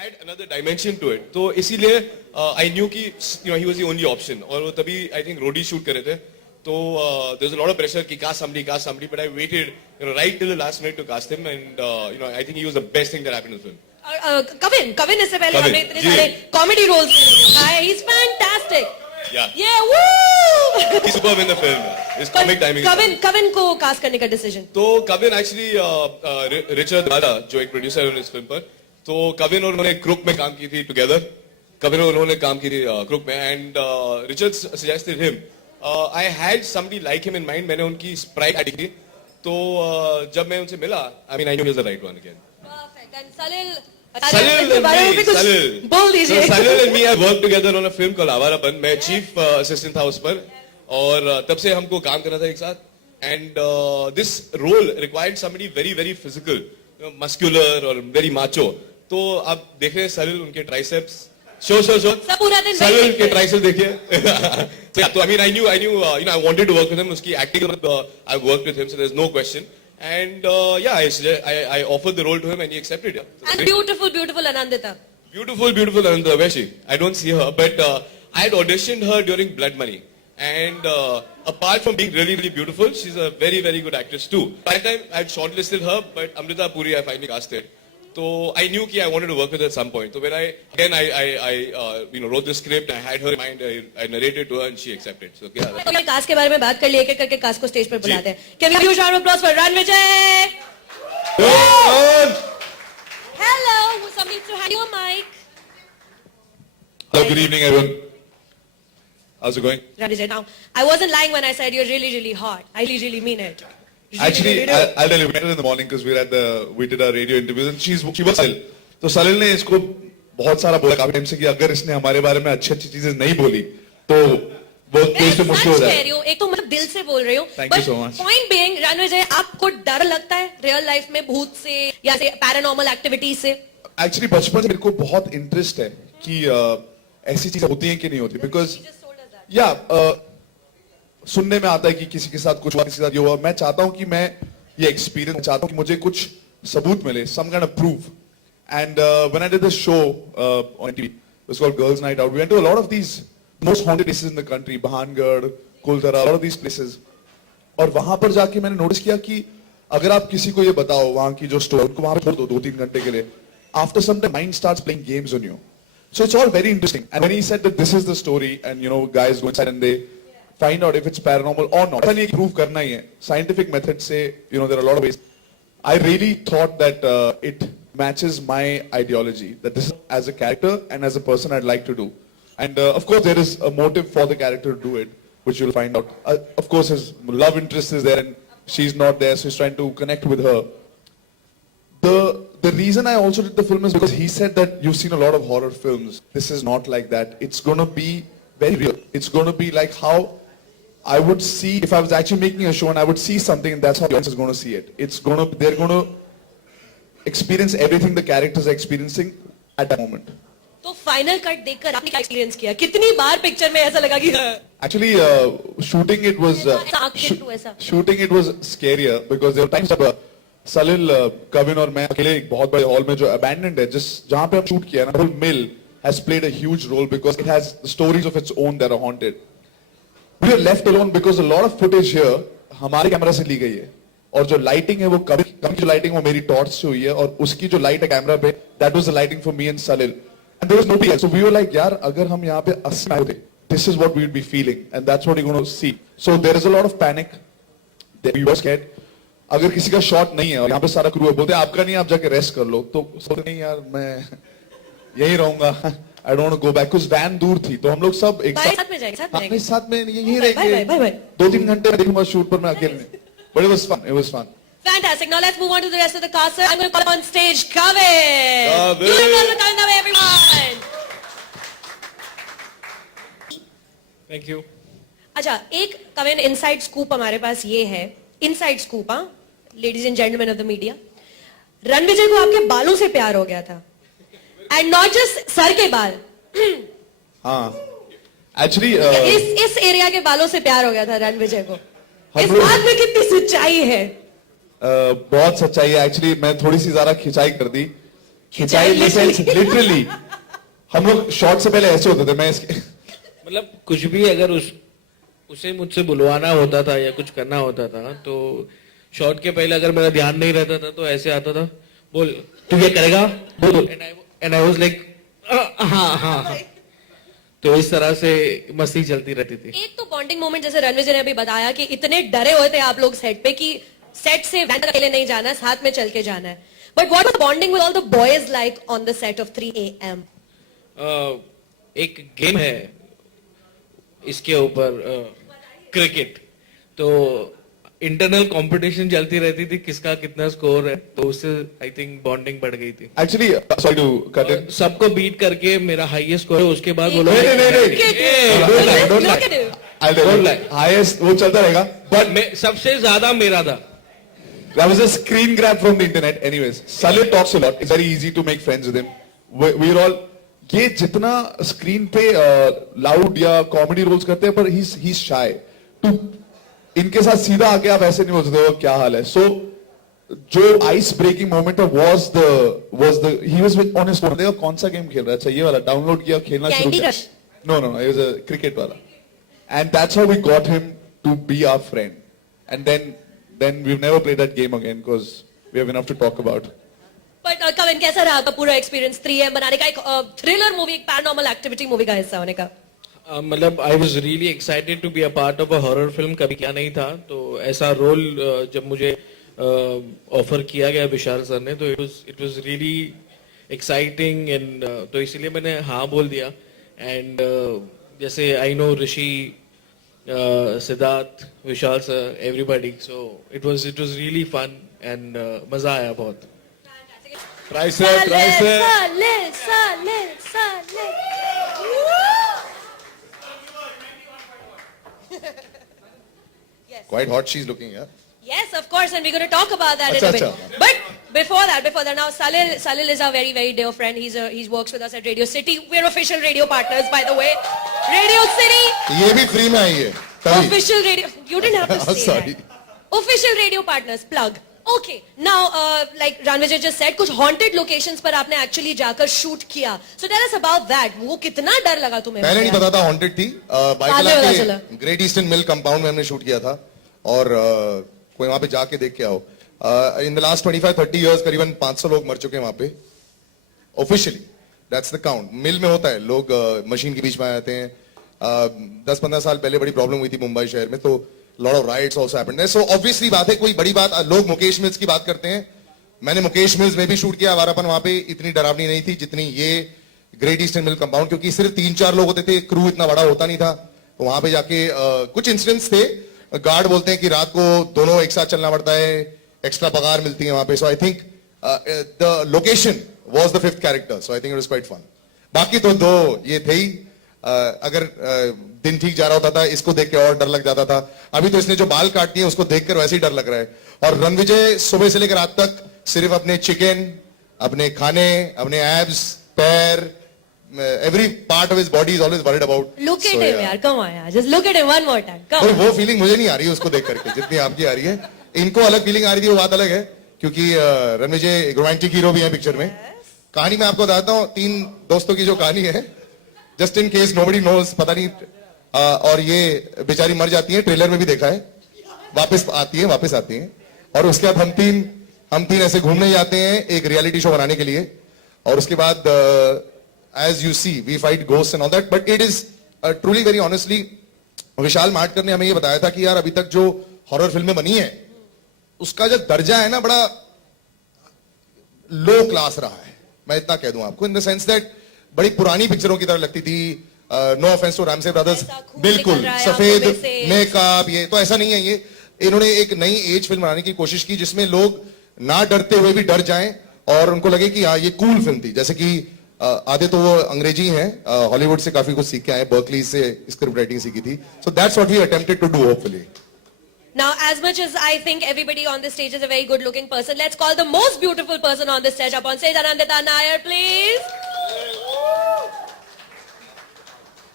had another dimension to it. तो इसीलिए I knew कि he was the only option. और वो तभी I think रोडी shoot कर रहे थे. तो there's a lot of pressure कि cast somebody, but I waited right till the last minute to cast him, and I think he was the best thing that happened in the film. Kavin इससे पहले हमने इतने सारे comedy roles किए. He's fantastic. Yeah, woo! He's superb in the film. His comic timing. Kavin को cast करने का decision. तो कविन actually रिचर्ड वाला जो एक प्रोड्यूसर है इस फिल्म पर, तो कविन और उन्होंने क्रुक में काम की थी टुगेदर. कविन और उन्होंने काम की थी क्रुक में, and Richard suggested him. I had somebody like him in mind. मैंने उनकी स्प्राइट ऐड की, तो जब मैं उनसे मिला, I mean I knew he was the right one again. Perfect. And Salil बोल दीजिए. Salil and me have worked together on a film called Awarapan. मैं चीफ असिस्टेंट था उस पर, और तब से हमको काम करना था एक साथ. And this role required somebody very very physical, muscular और very macho. तो आप देख रहे हैं Salil, उनके triceps. शो पूरा दिन Salil के triceps देखिए. So I mean I knew I wanted to work with him. उसकी acting I worked with him, so there's no question. And I offered the role to him and he accepted it. And beautiful Anandita. Beautiful Anandita. Where is she? I don't see her, but I had auditioned her during Blood Money. And apart from being really, really beautiful, she's a very, very good actress too. By the time I had shortlisted her, but Amrita Puri I finally casted. So I knew I wanted to work with her at some point. So when I wrote the script, I had her in mind, I narrated to her and she accepted. So yeah. तो ये cast के बारे में बात कर लिए, एक-एक करके कास्ट को स्टेज पर बुलाते हैं. Can we have a huge round of applause for Ranvijay? Hello, somebody needs to hand you a mic. Hello, good evening everyone. How's it going? Ranvijay, now I wasn't lying when I said you're really, really hot. I really, really mean it. Actually, I'll tell you, we met her in the morning because we did our radio interviews and she was Salil. तो Salil ने इसको बहुत सारा बोला काफी time से कि अगर इसने हमारे बारे में अच्छी चीजें नहीं बोली तो वो तेज पे मुझसे हो जाए. एक तो मैं दिल से बोल रही हूँ. Thank you so much. Point being, Ranvijay, आपको डर लगता है रियल लाइफ में भूत से या से पैरानॉर्मल एक्टिविटीज से? Actually बचपन से मेरे को बहुत इंटरेस्ट है कि ऐसी चीजें होती हैं कि नहीं होती, बिकॉज सुनने में आता है कि किसी के साथ कुछ हुआ, किसी के साथ ये हुआ. मैं चाहता हूं कि मैं ये एक्सपीरियंस चाहता हूं कि मुझे कुछ सबूत मिले, some kind of proof. And when I did the show on TV, it was called Girls Night Out. We went to a lot of these most haunted places in the country, Bahangarh, Kultara, a lot of these places. और वहां पर जाके मैंने notice किया कि अगर आप किसी को ये बताओ वहां की जो स्टोरी, उनको वहां पे छोड़ दो 2-3 घंटे के लिए, after some time mind starts playing games on you. So it's all very interesting. And when he said that this is the story, and guys go inside and they find out if it's paranormal or not. ऐसा नहीं prove करना ही है. Scientific methods say, there are a lot of ways. I really thought that it matches my ideology. That this is as a character and as a person I'd like to do. And of course there is a motive for the character to do it, which you'll find out. Of course his love interest is there and she's not there, so he's trying to connect with her. The reason I also did the film is because he said that you've seen a lot of horror films. This is not like that. It's going to be very real. It's going to be like how I would see if I was actually making a show and I would see something, and that's how the audience is going to see it. They're going to experience everything the characters are experiencing at that moment. तो final cut देखकर आपने क्या experience किया? कितनी बार picture में ऐसा लगा कि actually shooting it was scarier because there were times जब Salil, Kavin और मैं अकेले एक बहुत बड़े हॉल में जो abandoned है, जहाँ पे हम शूट किया ना, the whole mill has played a huge role because it has the stories of its own that are haunted. We are left alone because a lot of footage here हमारे camera से ली गई है, और जो lighting है वो कभी जो लाइटिंग वो मेरी टॉर्च से हुई है, और उसकी जो लाइट है कैमरा पे, that was the lighting for me and Salil, and there was nobody else. So we were like, यार अगर हम यहाँ पे 80 होते, this is what we would be feeling, and that's what you're going to see. So there is a lot of panic. We were scared. अगर किसी का shot नहीं है और यहाँ पे सारा क्रू है, बोलते हैं आपका नहीं, आप जाके रेस्ट कर लो, तो सोचते नहीं यार मैं यही रहूंगा. I don't want to go back because van दूर थी, तो हम लोग सब एक साथ में यही रहेंगे. 2-3 घंटे में देखूंगा शूट पर मैं अकेले. But it was fun. It was fun. Fantastic. Now let's move on to the rest of the cast. Sir, I'm going to call on stage Kavin. Do it all the time, everyone. Thank you. अच्छा, एक Kavin inside scoop हमारे पास ये है. Inside scoop, हाँ, ladies and gentleman of the media. Ranvijay को आपके बालों से प्यार हो गया था. एंड नॉट जस्ट सर के बाल. हाँ, एक्चुअली इस एरिया के बालों से प्यार हो गया था रणविजय को. इस बात में कितनी सच्चाई है? बहुत सच्चाई है. एक्चुअली मैं थोड़ी सी ज्यादा खिंचाई कर दी खिंचाई इन द सेंस लिटरली हम लोग शॉट से पहले ऐसे होते थे मैं इसके मतलब कुछ भी अगर उसे मुझसे बुलवाना होता था या कुछ करना होता था तो शॉट के पहले अगर मेरा ध्यान नहीं रहता था तो ऐसे आता था, बोल तू ये करेगा, बोल, एंड आई वाज लाइक हाँ हाँ। तो इस तरह से मस्ती चलती रहती थी। एक तो बॉन्डिंग मोमेंट जैसे रणविजय ने अभी बताया कि इतने डरे हुए थे आप लोग सेट पे कि सेट से वैन अकेले नहीं जाना है, साथ में चल के जाना है। But what was bonding with all the boys like on the set of 3 AM? एक गेम है इसके ऊपर क्रिकेट, तो इंटरनल कंपटीशन चलती रहती थी किसका कितना स्कोर है, तो उससे आई थिंक बॉन्डिंग बढ़ गई थी। Actually sorry to cut in सबको बीट करके मेरा हाईएस्ट स्कोर है, उसके बाद वो लोग नहीं हाईएस्ट वो चलता रहेगा बट सबसे ज्यादा मेरा था। that was a screen grab from the internet anyways Salil talks a lot it's very easy to make friends with him we're all ये जितना स्क्रीन पे लाउड या कॉमेडी रोल्स करते हैं पर he's shy to इनके साथ सीधा आके आप ऐसे नहीं बोल सकते हो क्या हाल है सो जो ice breaking moment was the he was on his phone देखो कौन सा गेम खेल रहा है अच्छा ये वाला डाउनलोड किया खेलना शुरू किया no it was a cricket वाला and that's how we got him to be our friend and then we've never played that game again because we have enough to talk about. But Kavin कैसा रहा आपका पूरा experience 3AM बनाने का, एक thriller movie, एक paranormal activity movie का हिस्सा होने का? मतलब I was really excited to be a part of a horror film, कभी क्या नहीं था, तो ऐसा रोल जब मुझे ऑफर किया गया विशाल सर ने तो it was really exciting and तो इसलिए मैंने हाँ बोल दिया। एंड जैसे I know Rishi, Siddharth, Vishal sir, everybody, so it was really fun and मजा आया बहुत। Price है Quite hot she's looking, yeah. Yes, of course, and we're going to talk about that in a bit. Acha. But before that, now Salil is our very, very dear friend. He works with us at Radio City. We're official radio partners, by the way. Radio City. ये भी free में आई है तभी। Official radio. You didn't have to say Sorry. that. Official radio partners. Plug. Okay. Now, like Ranvijay just said, कुछ haunted locations पर आपने actually जाकर shoot किया. So tell us about that. वो कितना डर लगा तुम्हें? पहले नहीं पता था हॉन्टेड थी। बाइकला पता चला। के ग्रेट ईस्टर्न मिल कंपाउंड में हमने शूट किया था और कोई वहां पे जाके देख के आओ। इन द लास्ट 25-30 इयर्स करीबन 500 लोग मर चुके हैं वहां पे ऑफिशियली, दैट्स द काउंट। मिल में होता है, लोग मशीन के बीच में आ जाते हैं। 10-15 साल पहले बड़ी प्रॉब्लम हुई थी मुंबई शहर में, तो lot of rights also happened. So obviously बात है, कोई बड़ी बात, लोग मुकेश मिल्स की बात करते हैं, मैंने मुकेश मिल्स में भी शूट किया, आवारापन वहां पे इतनी डरावनी नहीं थी जितनी ये ग्रेट ईस्टर्न मिल कंपाउंड, क्योंकि सिर्फ 3-4 लोग होते थे, क्रू इतना बड़ा होता नहीं था। तो वहां पे जाके कुछ इंसिडेंट्स थे, गार्ड बोलते हैं कि रात को दोनों एक साथ चलना पड़ता है, एक्स्ट्रा पगार मिलती है वहां पे। So I think the location was the fifth character, so I think it was quite fun. बाकी तो दो ये थे ही, अगर दिन ठीक जा रहा होता था इसको देख के और डर लग जाता था। अभी तो इसने जो बाल काट दिए उसको देखकर वैसे ही डर लग रहा है। और रणविजय सुबह से लेकर रात तक सिर्फ अपने चिकन, अपने खाने, अपने एब्स, पैर, every part of his body is always worried about. Look at So, him, yeah. यार, come on, यार, just look at him one more time. Come और on. वो फीलिंग मुझे नहीं आ रही है उसको देख करके जितनी आपकी आ रही है। इनको अलग फीलिंग आ रही थी, वो बात अलग है, क्योंकि रणविजय एक रोमांटिक हीरो भी है पिक्चर में। कहानी मैं आपको बताता हूँ, 3 दोस्तों की जो कहानी है, just in case nobody knows, पता नहीं, और ये बेचारी मर जाती है, ट्रेलर में भी देखा है, वापस आती है, और उसके बाद हम तीन ऐसे घूमने जाते हैं एक रियलिटी शो बनाने के लिए, और उसके बाद as you see we fight ghosts and all that, but it is truly very honestly, विशाल माटकर ने हमें ये बताया था कि यार अभी तक जो हॉरर फिल्में बनी है उसका जो दर्जा है ना, बड़ा लो क्लास रहा है। मैं इतना कह दूं आपको, इन द सेंस दैट बड़ी पुरानी पिक्चरों की तरह लगती थी। No offence to Ramsay brothers, बिल्कुल सफेद मेकअप, ये तो ऐसा नहीं है। ये इन्होंने एक नई एज फिल्म बनाने की कोशिश की जिसमें लोग ना डरते हुए भी डर जाएं और उनको लगे कि हाँ ये कूल फिल्म थी। जैसे कि आधे तो वो अंग्रेजी हैं, हॉलीवुड से काफी कुछ सीख के आए, बर्कली से स्क्रिप्ट राइटिंग सीखी थी। So that's what we attempted to do hopefully. Now, as much as I think everybody on this stage is a very good-looking person, let's call the most beautiful person on this stage up on stage, Anandita Nair, please.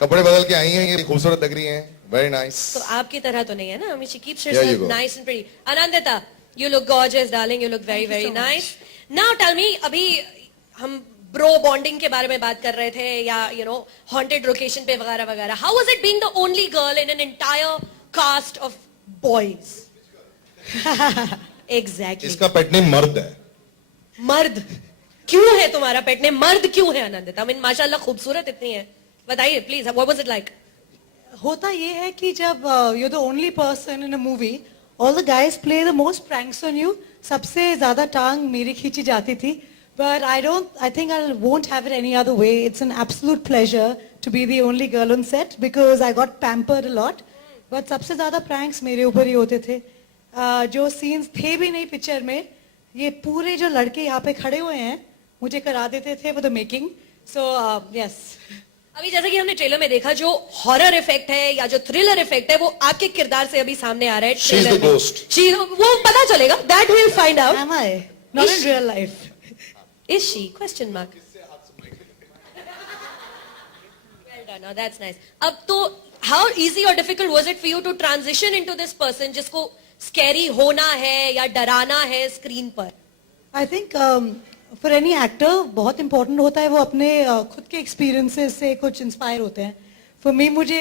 कपड़े बदल के आई हैं, ये खूबसूरत लग रही हैं, very nice. तो आपकी तरह तो नहीं है ना, I mean, she keeps Here you herself go. nice and pretty. Anandita, you look gorgeous, darling. You look very, very nice. Now, tell me, अभी हम ब्रो बॉन्डिंग के बारे में बात कर रहे थे या हॉन्टेड लोकेशन पे वगैरह वगैरह. How was it being the only girl in an entire cast of boys? Exactly. इसका पेट नेम मर्द है. मर्द क्यों है तुम्हारा पेट नेम? मर्द क्यों है आनंदिता? आई मीन माशाल्लाह खूबसूरत इतनी है. बताइए please, what was it like? होता ये है कि जब you the only person in a movie, all the guys play the most pranks on you. सबसे ज्यादा टांग मेरी खींची जाती थी. But I think I won't have it any other way. It's an absolute pleasure to be the only girl on set because I got pampered a lot. But सबसे ज्यादा pranks मेरे ऊपर ही होते थे. जो scenes थे भी नहीं पिक्चर में, ये पूरे जो लड़के यहाँ पे खड़े हुए हैं मुझे करा देते थे for the making. So yes. अभी जैसे कि हमने ट्रेलर में देखा, जो हॉरर इफेक्ट है या जो थ्रिलर इफेक्ट है वो आपके किरदार से अभी सामने आ रहा है. She is the ghost. वो पता चलेगा. That we'll find out. Am I? Not in real life. Is she? Question mark. Well done. Now that's nice. अब तो how easy or difficult was it for you to transition into this person जिसको scary होना है या डराना है screen पर? I think for any actor बहुत important होता है वो अपने खुद के experiences से कुछ inspire होते हैं. For me मुझे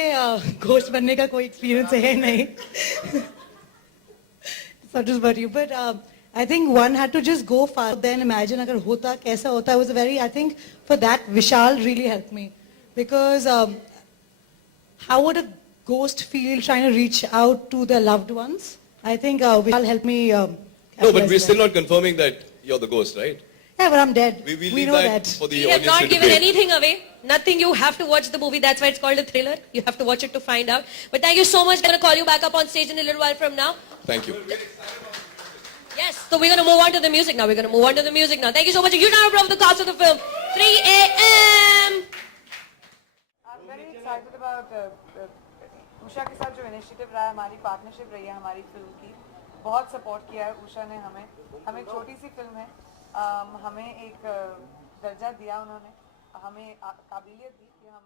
घोस्ट बनने का कोई experience है नहीं. Such as about you, but I think one had to just go far. Then imagine अगर होता कैसा होता. It was a very, I think for that Vishal really helped me because how would a ghost feel trying to reach out to their loved ones? I think Vishal helped me. No, but we're capitalize still that. not confirming that you're the ghost, right? Yeah, but I'm dead. We We leave know that that. for the We have audience not to given debate. anything away. Nothing. You have to watch the movie. That's why it's called a thriller. You have to watch it to find out. But thank you so much. I'm going to call you back up on stage in a little while from now. Thank you. Yes. So we're going to move on to the music now. We're going to move on to the music now. Thank you so much. A huge round of applause for the cast of the film 3 a.m. I'm very excited about Usha के साथ जो initiative रहा है, हमारी partnership रही है हमारी film की. बहुत सपोर्ट किया है उषा ने हमें छोटी सी फिल्म है, हमें एक दर्जा दिया उन्होंने, हमें काबिलियत दी कि हम